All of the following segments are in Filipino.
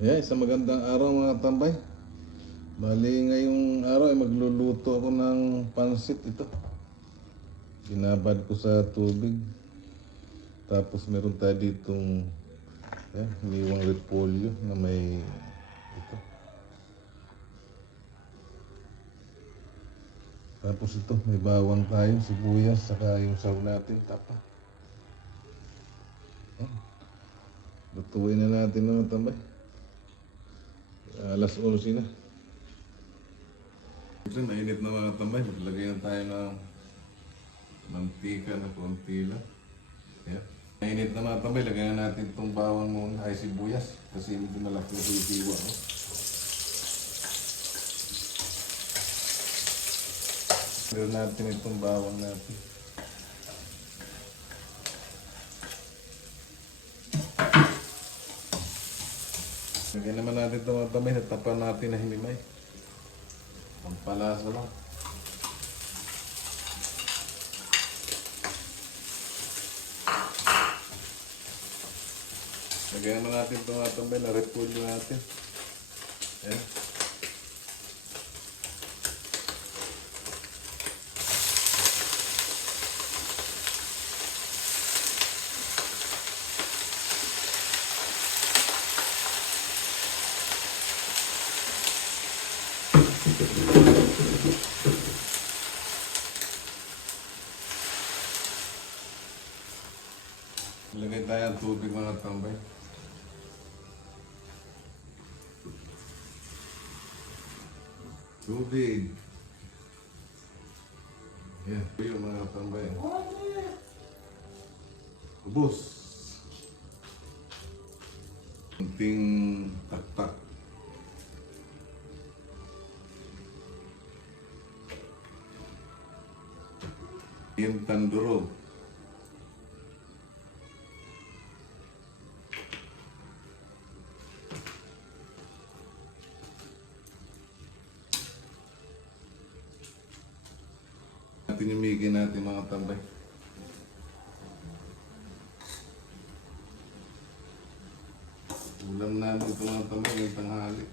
Yeah, isang magandang araw mga tambay. Bali ngayong araw ay magluluto ako ng pansit ito. Binabad ko sa tubig. Tapos meron tayo ditong hiniwang repolyo na may ito. Tapos ito, may bawang tayo, sibuyas, saka yung saw natin, tapa. Lutuin na natin mga tambay. Alas 11 na. Siyempre, mainit na mga tambay. Maglagay tayo ng mantika na konti lang. Yeah. Mainit na mga tambay. Lagyan natin itong bawang muna ay sibuyas. Kasi medyo malaki na sisiwa. No? Lagyan natin itong bawang natin. Lagyan naman natin itong mga tambay. Natapan natin na hinimay. Ang palasa lang. Lagyan naman natin itong mga tambay na repolyo natin. Ayan. Lagay tayo ang tubig mga tambay. Tubig. Yan, yung mga tambay. Ubus. Kunting taktak. Yung tanduro. Tinimigin natin mga tambay. Ulam namin ito mga tambay ngayong tanghali.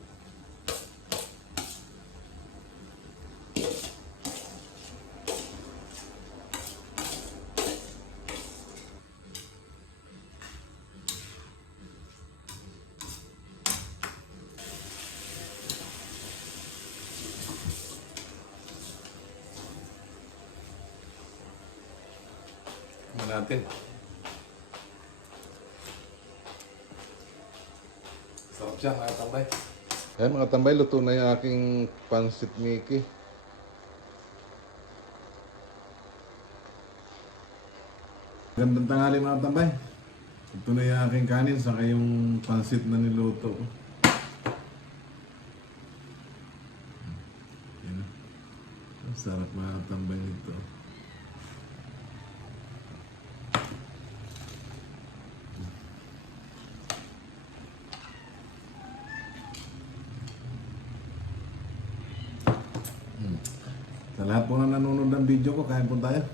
Natin. Sarap siya mga tambay. Ayan mga tambay, luto na yung aking pansit Mickey. Gandang tanghali mga tambay. Ito na yung aking kanin saka yung pansit na niluto. Ayan. Sarap mga tambay nito. Sa lahat po na nanonood ng video ko, kain po tayo.